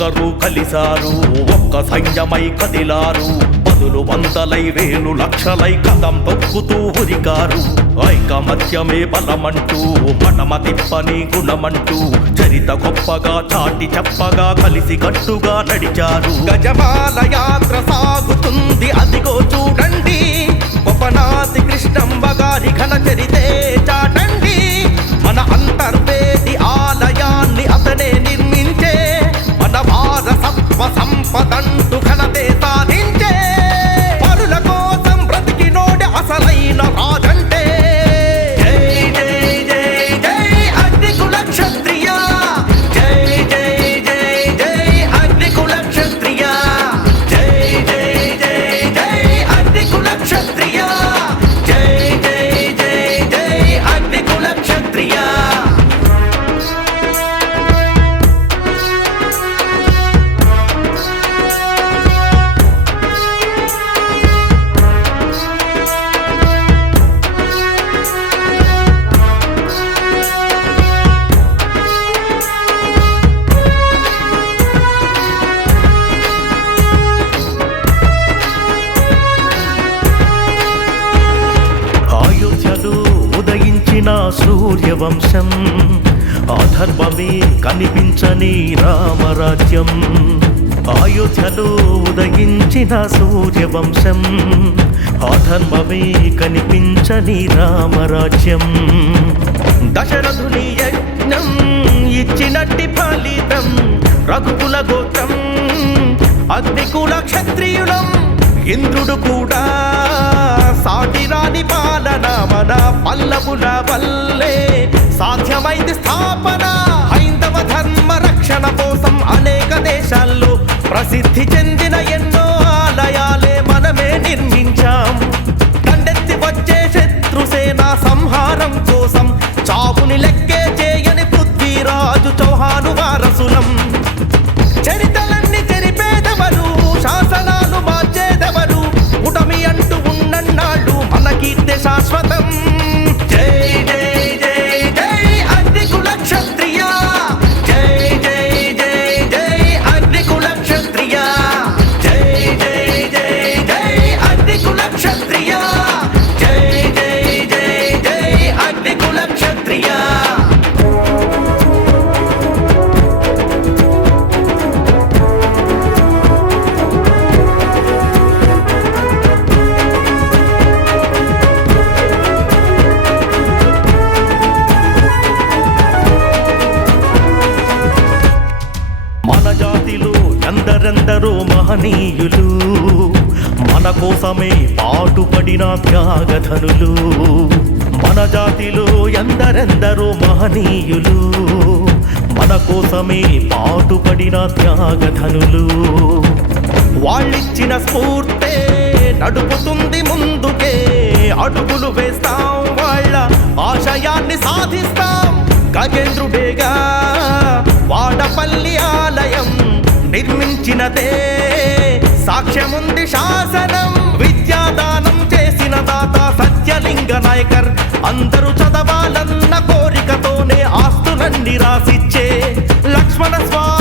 ఒక్కరొక్కరు కలిశారు ఒక్క సైన్యమై కదిలారు. పదులు వందలై వేలు లక్షలై కథం తొక్కుతూ ఉరికారు. ఐకమత్యమే బలమంటూ మనమ తిప్పని గుణమంటూ చరిత గొప్పగా చాటి చెప్పగా కలిసి కట్టుగా నడిచారు. గజమాల యాత్ర సాగుతుంది అదిగో చూడండి. గొప్పనాథి కృష్ణంబ గారి ఘన చరిత్ర సూర్యవంశం. ఆధర్మమే కనిపించని రామరాజ్యం. అయోధ్యలో ఉదయించిన సూర్యవంశం. ఆధర్మమే కనిపించని రామరాజ్యం. దశరథుని యజ్ఞం ఇచ్చినట్టి ఫలితం. రఘుకుల గోత్రం అగ్నికుల క్షత్రియులం ఇంద్రుడు కూడా వల్లే సాధ్యమైంది స్థాపన. హైందవ ధర్మ రక్షణ కోసం అనేక దేశాల్లో ప్రసిద్ధి ఎందరెందరో మహనీయులు. మన కోసమే పాటుపడిన త్యాగధనులు. మన జాతిలో ఎందరెందరో మహనీయులు. మన కోసమే పాటుపడిన త్యాగధనులు. వాళ్ళిచ్చిన స్ఫూర్తే నడుపుతుంది ముందుకే. అడుగులు వేస్తాం వాళ్ళ ఆశయాన్ని సాధిస్తాం. గజేంద్రుడేగా. నిర్మించినదే సాక్ష్యముంది శాసనం విద్యాదానం చేసిన దాత సత్యలింగ నాయకర్. అందరూ చదవాలన్న కోరికతోనే ఆస్తులన్నీ రాసిచ్చే లక్ష్మణ స్వామి